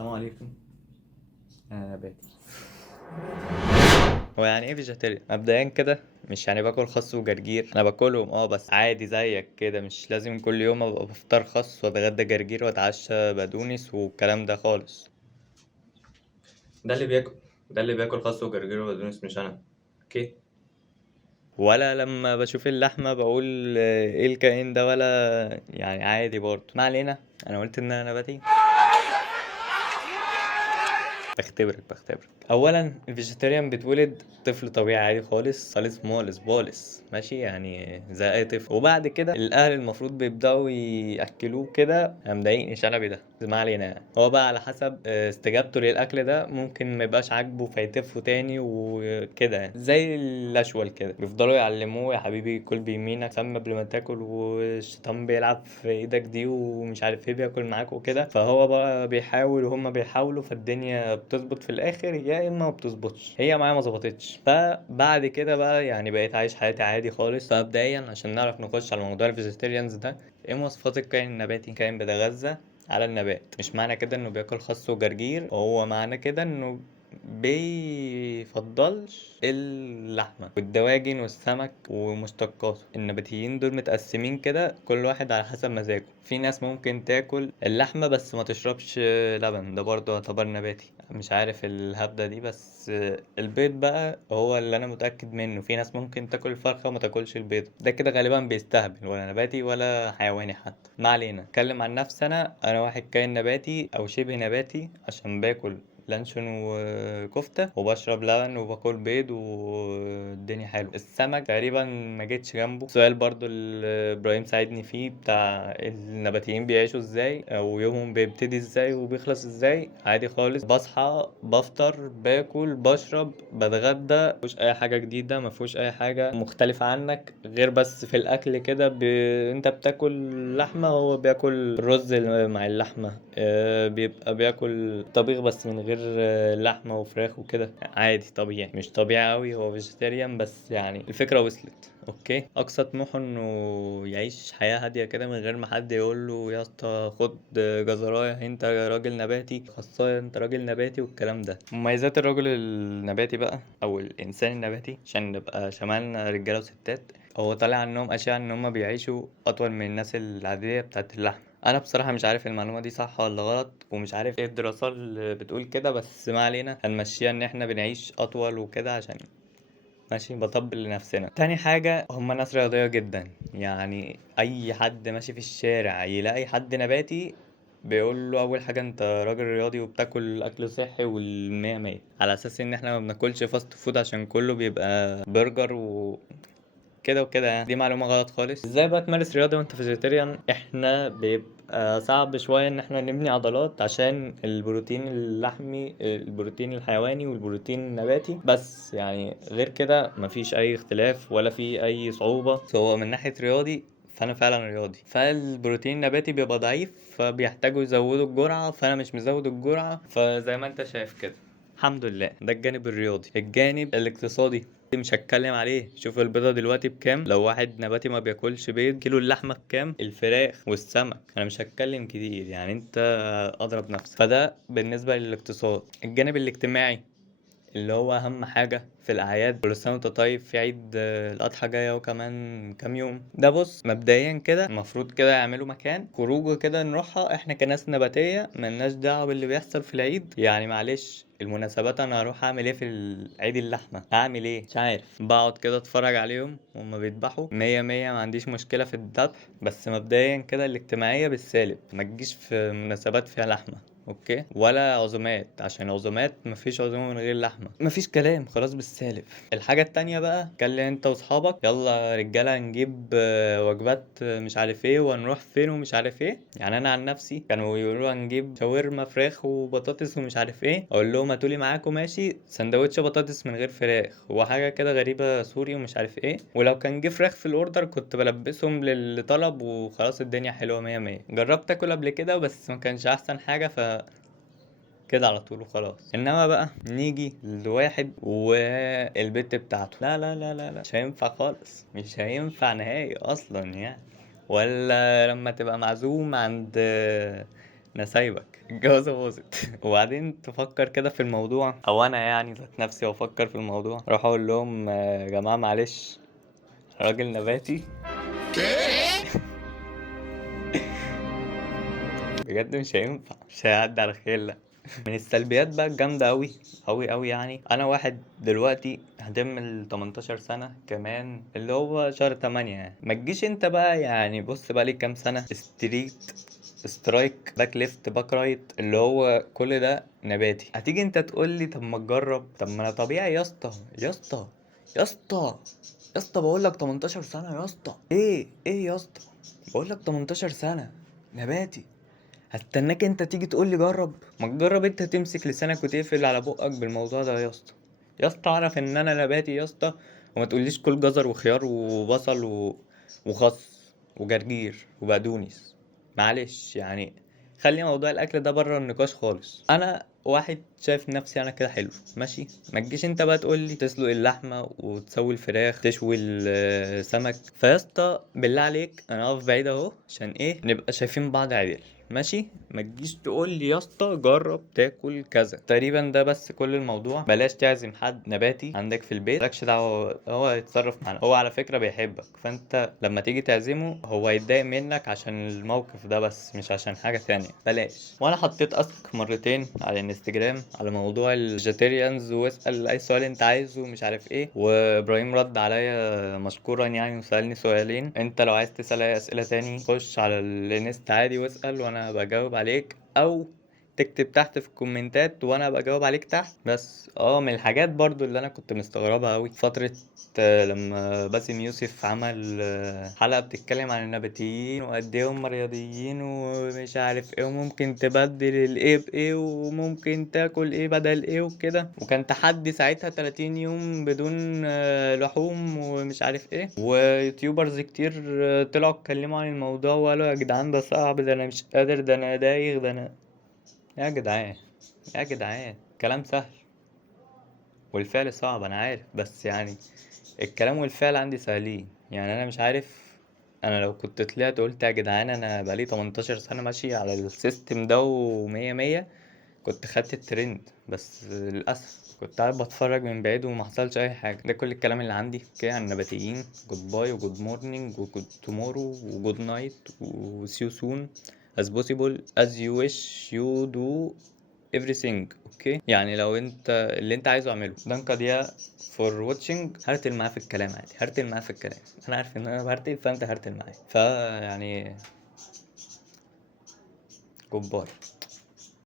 السلام عليكم. انا نباتي. هو يعني ايه فيجيتيريان؟ مبدئيا كده مش يعني باكل خس وجرجير، انا باكلهم بس عادي زيك كده، مش لازم كل يوم ابقى بفطر خس واتغدى جرجير واتعشى بقدونس والكلام ده خالص. ده اللي بياكل ده اللي بياكل خس وجرجير وبقدونس، مش انا. اوكي. ولا لما بشوف اللحمة بقول ايه الكائن ده، ولا يعني عادي برضه، ما علينا. انا قلت ان انا نباتي. بختبرك. اولا الفيجيتيريان بيتولد طفل طبيعي عادي خالص خالص مولس بولس، ماشي يعني زي اي طفل، وبعد كده الاهل المفروض بيبداوا ياكلوه كده. انا مضايقني شنبي ده، ما علينا يعني. هو بقى على حسب استجابته للاكل ده، ممكن ما يبقاش عاجبه فيتفه تاني وكده يعني. زي الاشول كده بيفضلوا يعلموه: يا حبيبي كل بيمينك، سم قبل ما تاكل، والشيطان بيلعب في ايدك دي ومش عارف ايه، بياكل معاك وكده. فهو بقى بيحاول وهما بيحاولوا، فالدنيا بتظبط في الاخر يا اما ما بتظبطش. هي معايا ما ظبطتش، فبعد كده بقى يعني بقيت عايش حياتي عادي خالص. فمبدئيا عشان نعرف نخش على موضوع الفيجيتيريانز ده، ايه مواصفات الكائن النباتي؟ كائن بيتغذى على النبات. مش معنى كده انه بياكل خس وجرجير، هو معنى كده انه بيفضلش اللحمة والدواجن والسمك ومشتقاته. النباتيين دول متقسمين كده، كل واحد على حسب مزاجه. في ناس ممكن تاكل اللحمة بس ما تشربش لبن، ده برضه يعتبر نباتي. مش عارف الهبدة دي، بس البيض بقى هو اللي انا متأكد منه. في ناس ممكن تاكل الفرخة وما تاكلش البيض، ده كده غالبا بيستهبل، ولا نباتي ولا حيواني حتى. ما علينا. اتكلم عن نفسي، انا واحد كائن نباتي او شبه نباتي، عشان باكل لانشون وكفتة وبشرب لبن وباكل بيض والدنيا حلوة. السمك تقريبا ما جيتش جنبه. سؤال برضو اللي ابراهيم ساعدني فيه، بتاع النباتيين بيعيشوا ازاي او يومهم بيبتدي ازاي وبيخلص ازاي. عادي خالص، بصحى بفطر باكل بشرب بتغدى، مفيهوش اي حاجة جديدة، مفيهوش اي حاجة مختلفة عنك، غير بس في الاكل كده انت بتاكل لحمة، هو بياكل الرز مع اللحمة. بيبقى بياكل طبيخ بس من غير لحمة وفراخ وكده، عادي طبيعي. مش طبيعي قوي، هو فيجيتيريان بس يعني الفكرة وصلت. اوكي. اقصى طموحه انه يعيش حياة هادية كده، من غير ما حد يقول له يا اسطى خد جزرايه انت راجل نباتي، خاصة انت راجل نباتي والكلام ده. مميزات الراجل النباتي بقى او الانسان النباتي، عشان نبقى شمالنا رجالة وستات، هو طالع عنهم اشياء ان هم بيعيشوا اطول من الناس العادية بتاعت اللحم. انا بصراحة مش عارف المعلومة دي صح ولا غلط، ومش عارف ايه الدراسات اللي بتقول كده، بس ما علينا، هنمشيها ان احنا بنعيش اطول وكده عشان ماشي بطبل لنفسنا. تاني حاجة، هما ناس رياضية جدا. يعني اي حد ماشي في الشارع يلاقي حد نباتي بيقول له اول حاجة: انت راجل رياضي وبتاكل اكل صحي والمية مية. على اساس ان احنا ما بناكلش فاست فود، عشان كله بيبقى برجر كده وكده يعني. دي معلومة غلط خالص. ازاي بقى تمارس رياضة وانت فيجيتيريان؟ احنا بيبقى صعب شوية ان احنا نبني عضلات، عشان البروتين اللحمي، البروتين الحيواني والبروتين النباتي بس. يعني غير كده مفيش اي اختلاف ولا في اي صعوبة، سواء من ناحية رياضي. فانا فعلا رياضي، فالبروتين النباتي بيبقى ضعيف، فبيحتاجوا يزودوا الجرعة، فانا مش مزود الجرعة، فزي ما انت شايف كده. الحمد لله. ده الجانب الرياضي. الجانب الاقتصادي مش هتكلم عليه. شوف البيضة دلوقتي بكام، لو واحد نباتي ما بياكلش بيض. كيلو اللحمة بكام، الفراخ والسمك. انا مش هتكلم كتير يعني، انت اضرب نفسك. فده بالنسبة للاقتصاد. الجانب الاجتماعي، اللي هو اهم حاجة في الاعياد، كل سنة وانت طيب، في عيد الاضحى جاية وكمان كام يوم. ده بص، مبدئيا كده المفروض كده يعملوا مكان خروجه كده نروحها احنا كناس نباتية، ملناش دعوة باللي بيحصل في العيد. يعني معلش، المناسبات انا هروح اعمل ايه في عيد اللحمة؟ هعمل ايه؟ مش عارف. بقعد كده اتفرج عليهم وهما بيذبحوا، مية مية، ما عنديش مشكلة في الذبح، بس مبدئيا كده الاجتماعية بالسالب. ما تجيش في مناسبات فيها لحمة، اوكي؟ ولا عزومات، عشان عزومات مفيش عزومه من غير لحمه. مفيش كلام، خلاص بالسالب. الحاجه التانية بقى، كلم انت واصحابك يلا رجاله نجيب وجبات مش عارف ايه، وهنروح فين ومش عارف ايه. يعني انا عن نفسي كانوا يقولوا هنجيب شاورما فراخ وبطاطس ومش عارف ايه، اقول لهم هاتولي معاكم ماشي سندوتش بطاطس من غير فراخ وحاجه كده غريبه سوري ومش عارف ايه. ولو كان جه فراخ في الاوردر كنت بلبسهم للي طلب، وخلاص الدنيا حلوه مية مية. جربت اكل قبل كده بس ما كانش احسن حاجه، كده على طول وخلاص. انما بقى نيجي لواحد والبت بتاعته، لا لا لا لا لا، مش هينفع خالص، مش هينفع نهائي اصلا يعني. ولا لما تبقى معزوم عند انا سايبك، الجوازة باظت. وبعدين تفكر كده في الموضوع، او انا يعني ذات نفسي افكر في الموضوع، اروح اقول لهم يا جماعة معلش، راجل نباتي بجد مش هينفع، مش هيعدي على خير، لا. من السلبيات بقى الجامدة أوي أوي أوي، يعني أنا واحد دلوقتي هتم ال 18 سنة كمان، اللي هو شهر 8 يعني. ما تجيش أنت بقى يعني، بص بقى لي كام سنة ستريت، سترايك، باك ليفت، باك رايت، اللي هو كل ده نباتي. هتيجي أنت تقول لي طب ما تجرب، طب ما أنا طبيعي يا اسطى، يا اسطى، يا اسطى، يا اسطى، بقول لك 18 سنة يا اسطى، إيه يا اسطى، بقول لك 18 سنة نباتي. هستناك انت تيجي تقول لي جرب؟ ما تجرب انت تمسك لسانك وتقفل على بقك بالموضوع ده يا اسطى. يا اسطى اعرف ان انا نباتي يا اسطى، وما تقوليش كل جزر وخيار وبصل وخس وجرجير وبقدونس. معلش يعني، خلي موضوع الاكل ده بره النقاش خالص. انا واحد شايف نفسي انا كده حلو ماشي. ما تجيش انت بقى تقول لي تسلق اللحمه وتسوي الفراخ، تشوي السمك. فيا اسطى بالله عليك، انا اقف بعيد اهو عشان ايه؟ نبقى شايفين بعض عدل ماشي. ما تجيش تقول لي يا اسطى جرب تاكل كذا. تقريبا ده بس كل الموضوع. بلاش تعزم حد نباتي عندك في البيت، مالكش دعوه، هو يتصرف معانا. هو على فكره بيحبك، فانت لما تيجي تعزمه هو هيتضايق منك عشان الموقف ده بس، مش عشان حاجه تانية. بلاش. وانا حطيت اسك مرتين على الانستجرام على موضوع الفيجيتيريانز، واسال اي سؤال انت عايزه مش عارف ايه، وابراهيم رد عليا مشكورا يعني، وسالني سؤالين. انت لو عايز تسال اي اسئله تاني خش على الانستا عادي واسال، وانا بجاوب عليك، او تكتب تحت في الكومنتات وانا بجاوب عليك تحت. بس من الحاجات برضو اللي انا كنت مستغربها قوي فترة لما باسم يوسف عمل حلقة بتتكلم عن النباتيين وقد ايه هم رياضيين ومش عارف ايه، وممكن تبدل الايه بايه، وممكن تاكل ايه بدل ايه وكده، وكان تحدي ساعتها 30 يوم بدون لحوم ومش عارف ايه. ويوتيوبرز كتير طلعوا اتكلموا عن الموضوع وقالوا يا جدعان ده صعب، ده انا مش قادر، ده انا دايخ، ده انا. يا جدعان، يا جدعان، كلام سهل والفعل صعب انا عارف، بس يعني الكلام والفعل عندي سهلين. يعني انا مش عارف، انا لو كنت طلعت قلت يا جدعان انا بقالي 18 سنة ماشي على السيستم ده ومية مية، كنت خدت الترند. بس للأسف كنت قاعد بتفرج من بعيد وما حصلش اي حاجة. ده كل الكلام اللي عندي اوكي عن النباتيين. جود باي وجود مورنينج وجود تومورو وجود نايت وسيو سون as possible as you wish you do everything. اوكي يعني لو انت اللي انت عايزه اعمله. دانكا ديا فور واتشنج. هرتل معاه في الكلام عادي، هرتل معاه في الكلام، انا عارف ان انا بهرتل، فانت هرتل معايا. فيعني جود باي.